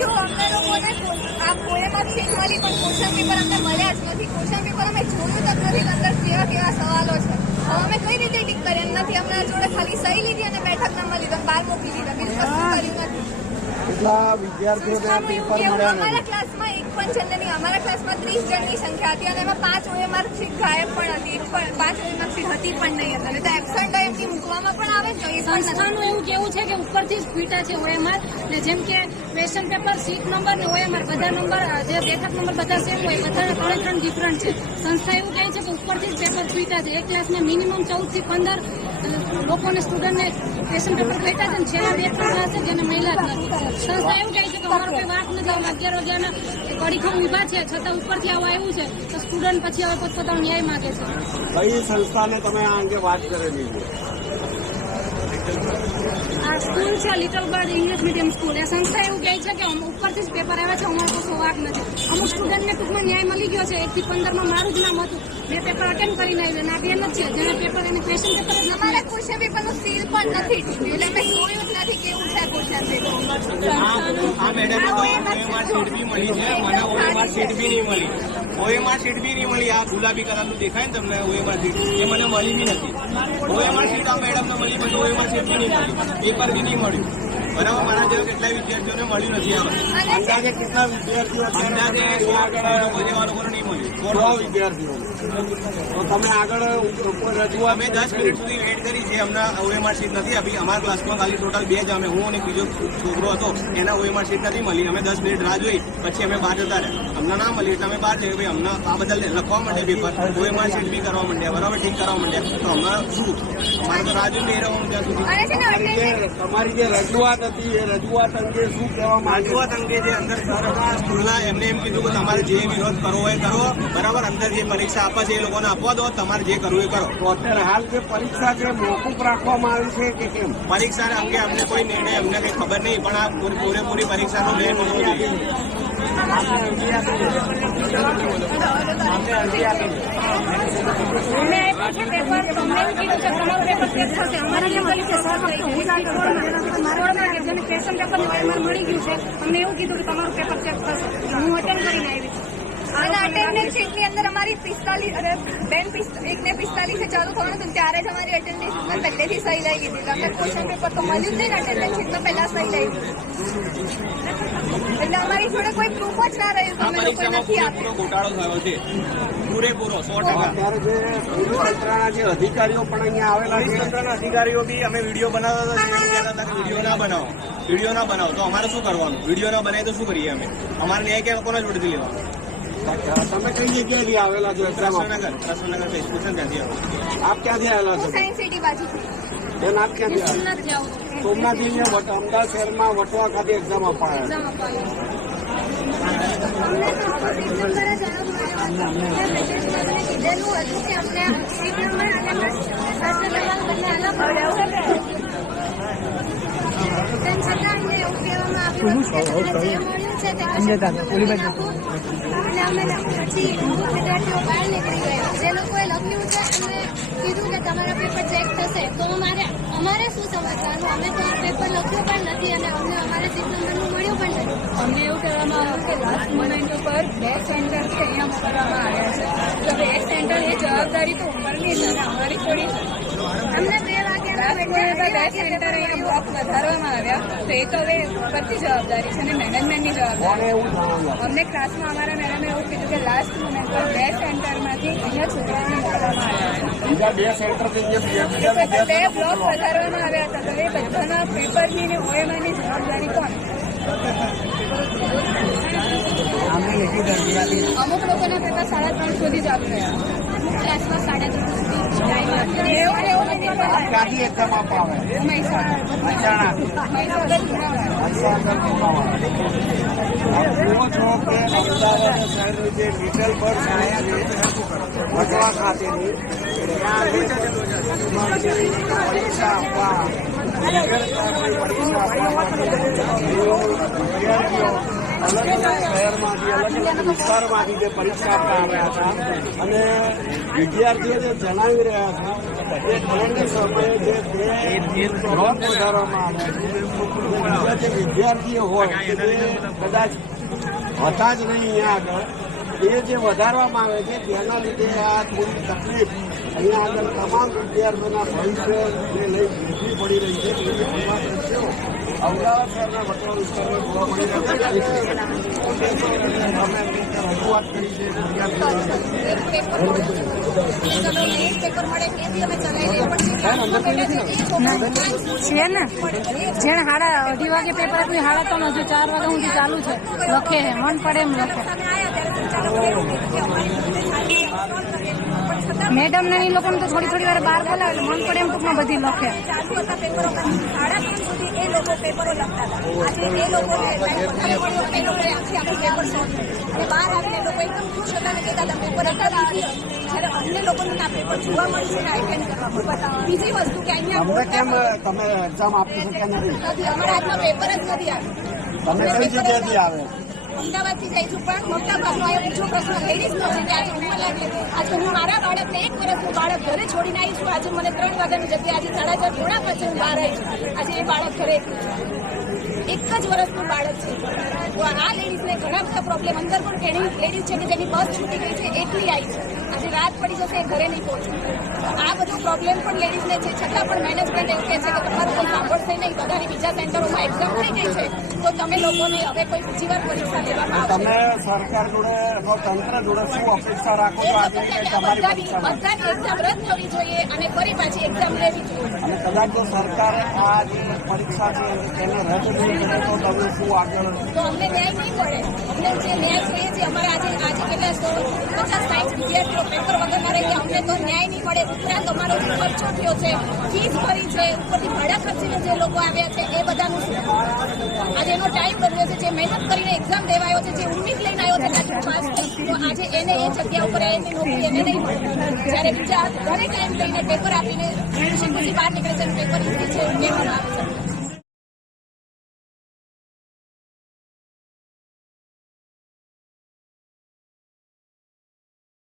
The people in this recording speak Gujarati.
જો અમને લોકોને આ પોએમાં સીટ પણ ક્વેશ્ચન પેપર અમને મળ્યા જ નથી. ક્વેશ્ચન પેપર અમે જોયું જ નથી અંદર કેવા કેવા સવાલો છે. હવે અમે કઈ રીતે ટીક કરીએ એમ નથી અમને જોડે ખાલી સહી લીધી અને બેઠક નંબર લીધો બહાર મૂકી દીધા. બીજું કશું કર્યું નથી. કેટલા વિદ્યાર્થીઓને પેપર મળ્યા અમારા નથી? ક્લાસમાં એક પણ છે નહીં અમારા ક્લાસમાં ત્રીસ જણની સંખ્યા હતી અને એમાં પાંચ ઓએમઆર ગાયબ પણ હતી. પણ પાંચ ઓએમઆર હતી પણ નહીં હતી તો એબસન્ટ એમની મૂકવામાં પણ આવે નથી સંસ્થાનું એવું કેવું છે કે ઉપરથી જ ફીટા છે ઓએમઆર ને જેમ કે ક્વેશ્ચન પેપર સીટ નંબર ને ઓએમઆર બધા નંબર જે બેઠક નંબર બધા સેમ હોય બધાના ત્રણે ત્રણ ડિફરન્ટ છે. સંસ્થા એવું કહે છે કે ઉપરથી જ પેપર ફીટા છે. એક ક્લાસમાં મિનિમમ ચૌદથી પંદર લોકોને સ્ટુડન્ટને ક્વેશ્ચન પેપર ફેટા છે ને છેલ્લા બે ત્રણ ક્લાસ છે જેને મહિલા જ નથી. સંસ્થા એવું કહે છે કે અમારો કોઈ વાત નથી અમે અગિયાર વાગ્યાના એક અડીખમ વિભા છે છતાં ઉપરથી આવું આવ્યું છે તો સ્ટુડન્ટ પછી હવે પોતપોતાનો ન્યાય માગે છે. કઈ સંસ્થાને તમે આ અંગે વાત કરેલી છે? આ સ્કૂલ છે little bird English medium school. એ સંસ્થા એવું કહે છે કે અમ ઉપરથી જ પેપર આવ્યા છે અમારો કશો વાક નથી. અમુક સ્ટુડન્ટને ટૂંકમાં ન્યાય મળી ગયો છે એકથી પંદરમાં મારું જ નામ હતું. મેં પેપર અટેન્ડ કરીને આવી ના બે બેન જ છે જેને પેપર એને ક્વેશ્ચન પેપર અમારે નથી ક્વેશ્ચન પેપરનું સીલ પણ નથી એટલે અમે જોયું જ નથી કેવું છે ક્વેશ્ચન પેપર આ મેડમ તો ઓએમઆર સીટ બી મળી છે મને ઓએમઆર સીટ બી નહીં મળી. ઓએમાં સીટ બી નહીં મળી. આ ગુલાબી કલરનું દેખાય ને તમને ઓએમાં સીટ. એ મને મળી બી નથી. ઓએમાં સીટ આ મેડમને મળી પણ ઓએમાં સીટ બી નહીં મળી. પેપર બી નહીં મળ્યું. બરાબર મારા જેવા કેટલાય વિદ્યાર્થીઓને મળ્યું નથી આમાં અંદાજે કેટલા વિદ્યાર્થીઓ અંદાજે અત્યારે લોકો જેવા લોકોને નહીં મળ્યું. વિદ્યાર્થીઓ. તો તમે આગળ રજૂઆત અમે દસ મિનિટ સુધી વેઇટ કરી છે. અમને ઓએમઆર સીટ નથી આપી. અમારા ક્લાસમાં ખાલી ટોટલ બે જ અમે. હું અને બીજો છોકરો હતો એના ઓએમઆર સીટ નથી મળી. અમે દસ મિનિટ રાહ જોઈ પછી અમે બહાર જતા રહ્યા. અમને ના મળી એટલે અમે બહાર જઈએ. ભાઈ અમને આ બદલ લખવા માંડે પેપર ઓએમઆર સીટ બી કરવા માંડ્યા બરાબર ઠીક કરવા માંડ્યા. તો અમને શું? અમારે તો રાહ જોઈને રહેવાનું ત્યાં સુધી. તમારી જે રજૂઆત હતી એ રજૂઆત અંગે શું કહેવા માંગે? રજૂઆત અંગે જે અંદર સ્કૂલના એમને એમ કીધું કે તમારે જે વિરોધ કરવો હોય કરો. બરાબર? અંદર જે પરીક્ષા આપે છે એ લોકોને આપવા દો તમારે જે કરવું એ કરો. તો અત્યારે હાલ જે પરીક્ષા છે મોકૂફ રાખવામાં આવી છે કે કેમ? પરીક્ષા અંગે અમને કોઈ નિર્ણય અમને કંઈ ખબર નહીં પણ આ પૂરેપૂરી પરીક્ષાનો નિર્ણય મળવો જોઈએ. પેપર મળી ગયું છે અમને એવું કીધું કે તમારું પેપર ચેક થશે હું અટેન્ડ કરીને આવી છું અને અટેન્ડન્સ શીટની અંદર અમારી પિસ્તાલીસ બેન એક પિસ્તાલીસે ચાલુ થવાનું હતું ત્યારે જ અમારી અટેન્ડન્સ શીટમાં પહેલેથી સહી લઈ લીધી અમને ક્વેશ્ચન પેપર તો મળ્યું જ નહીં અટેન્ડન્સ શીટમાં પહેલા સહી લઈ લીધી એટલે અમારી જોડે કોઈ પ્રૂફ જ ના રહ્યું અમે લોકોએ નથી આપ્યું ગોટાળો થયો છે. પૂરેપૂરો સો ટકા. જે પોલીસ તંત્રના જે અધિકારીઓ પણ અહીંયા આવેલા છે. અધિકારીઓ બી અમે વીડિયો બનાવતા હતા વીડિયો ના બનાવો. વીડિયો ના બનાવો. તો અમારે શું કરવાનું? વીડિયો ના બનાવી તો શું કરીએ અમે? અમારે ન્યાય કે લોકોના જોડેથી લેવાનો? તમે કઈ જગ્યાએથી આવેલા છો. આપ ક્યાંથી આવેલા છો? બેન આપ ક્યાંથી આવેલા? સોમનાથ જઈને અમદાવાદ શહેરમાં વટવા ખાતે એક્ઝામ અપાયા. અમને અમે પછી વિદ્યાર્થીઓ બહાર નીકળી લોકોએ લખ્યું છે એમને કીધું કે તમારા પેપર ચેક થશે તો અમારે અમારે શું સમજવાનું અમે તો પેપર લખ્યું પણ નથી અને અમને અમારે સીટ મળ્યું પણ નથી અમને એવું કહેવામાં આવ્યું કે લાસ્ટ મોમેન્ટ ઉપર બે સેન્ટર છે અહીંયા મોકલવામાં આવ્યા છે. તો બે સેન્ટર એ જવાબદારી તો ઉપરની છે અમારી થોડી. અમને વાગ્યાના બે સેન્ટર અહીંયા બ્લોક વધારવામાં આવ્યા. તો એ તો હવે ઉપરથી જવાબદારી છે અને મેનેજમેન્ટની જવાબદારી. અમને ક્લાસમાં અમારા મેડમે એવું કીધું કે લાસ્ટ મોમેન્ટ પર બે સેન્ટરમાંથી અહીંયા છોકરાઓને મોકલવામાં આવ્યા બે બ્લોક વધારવામાં આવ્યા હતા. તો એ બધાના પેપરની ને ઓએમઆઈની જવાબદારી કોણ? અમુક લોકોના પેપર સાડા ત્રણ સુધી ચાલુ સાડા ત્રણ સુધી જ આપી. આવે છો કે અમદાવાદ શહેરની જે લિટલ બર્ડ છે વટવા ખાતેની પરીક્ષા આપવા પરીક્ષા આપવા વિદ્યાર્થીઓ અલગ અલગ શહેરમાંથી અલગ અલગ વિસ્તારમાંથી જે પરીક્ષા આપવા આવ્યા હતા અને વિદ્યાર્થીઓ જે જણાવી રહ્યા હતા એ ટ્રેનની સમયે જે બે વધારવામાં આવે છે, જે વિદ્યાર્થીઓ હોય તે કદાચ હતા જ નહીં અહીંયા આગળ, એ જે વધારવામાં આવે છે તેના લીધે આ થોડી તકલીફ અહીંયા આગળ તમામ વિદ્યાર્થીઓના ભવિષ્યને લઈ ભેગી પડી રહી છે. અમદાવાદ શહેરના છે ને? જેને સાડા અઢી વાગે પેપર આપ્યું સાડા ત્રણ હજુ ચાર વાગ્યા સુધી ચાલુ છે. લખે મન પડે એમ લખે. મેડમ ને એ લોકોને તો થોડી થોડી વાર બહાર બોલાવે એટલે મન પડે એમ ટૂંકમાં બધી લખે. બીજી વસ્તુ કે અહીંયા કેમ તમે એક્ઝામ આપી શક્યા નથી? નથી અમારા હાથમાં પેપર જ નથી આવ્યું. તમે કઈ જગ્યાએથી આવે? અમદાવાદથી જઈશું પણ મોટા ભાગનો એ બીજો પ્રશ્ન લેડીઝ નો છે ત્યારે લાગે આજે હું મારા બાળકને એક વર્ષનું બાળક ઘરે છોડીને આવી છું. આજે મને ત્રણ વાગ્યાની જગ્યાએ આજે સાડા ચાર થોડા પછી હું બહાર આવી આજે એ બાળક ઘરે એક જ વર્ષનું બાળક છે. આ લેડીઝને ઘણા બધા પ્રોબ્લેમ અંદર પણ ઘણી લેડીઝ છે કે જેની બસ છૂટી ગઈ છે, એટલી આવી છે. આજે રાત પડી જશે ઘરે નહીં પહોંચે આ બધું પ્રોબ્લેમ પણ લેડીઝને છે. છતાં પણ મેનેજમેન્ટ એવું કહે છે કે તમારું કોઈ સાંભળશે નહીં. બધાની બીજા સેન્ટરોમાં એક્ઝામ થઈ ગઈ છે. તો તમે લોકોને હવે કોઈ બીજી વાર પરીક્ષા લેવામાં આવશે. તમે સરકાર જોડે તંત્ર જોડે શું અપેક્ષા રાખો છો આજે તમારી બધાની એક્ઝામ રદ થવી જોઈએ અને ફરી પાછી એક્ઝામ લેવી જોઈએ. અને કદાચ જો સરકારે આ જે પરીક્ષા છે તેને રદ કરે તો તમે શું આગળ તો અમને ન્યાય નહીં મળે. અમને જે ન્યાય જોઈએ છે અમારે આજે આજે કેટલા સો પચાસ સાઠ વિદ્યાર્થીઓ પેપર વગરના રહી ગયા અમને તો ન્યાય નહીં મળે. ઉપરાંત અમારો જે ખર્ચો થયો છે ફીસ ભરી છે, ઉપરથી ભાડા ખર્ચીને જે લોકો આવ્યા છે, એ બધાનું આજે એનો ટાઈમ બદલ્યો છે, જે મહેનત કરીને એક્ઝામ દેવાયો છે, જે ઉમ્મીદ લઈને આવ્યો છે પાસ આજે એને એ જગ્યા ઉપર એની નોકરી એને નહીં મળે. જ્યારે બીજા દરેક ટાઈમ લઈને પેપર આપીને ખુશી બહાર નીકળે છે પેપર છે એવું આવે છે.